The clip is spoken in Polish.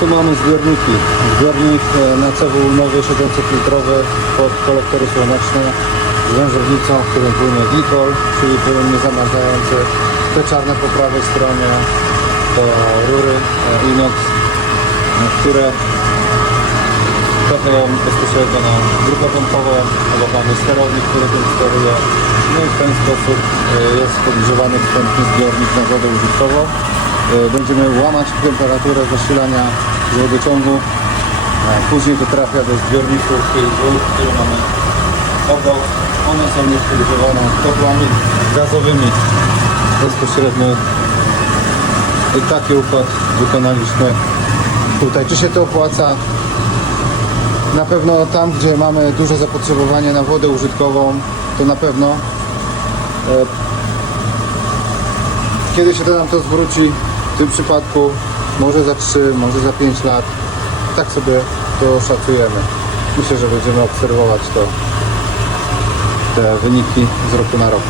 tu mamy zbiorniki. Zbiornik e, na cewu nowy 700-litrowy pod kolektory słoneczne z wężownicą, w którym płynie glikol, czyli płyn niezamarzający. Te czarne po prawej stronie to rury e, inox, które trafiają bezpośrednio na grupę pompową, obok mamy sterownik, który tym steruje. No i w ten sposób e, jest podgrzewany wstępny zbiornik na wodę użytkową. Będziemy łamać temperaturę zasilania wodociągu. E, Później to trafia do zbiorników tych dwóch, które mamy obok. One są podgrzewane kotłami gazowymi bezpośrednio. I taki układ wykonaliśmy tutaj. Czy się to opłaca? Na pewno tam, gdzie mamy duże zapotrzebowanie na wodę użytkową, to na pewno e, kiedy się to nam to zwróci, w tym przypadku może za 3, może za 5 lat, tak sobie to szacujemy. Myślę, że będziemy obserwować to, te wyniki z roku na rok.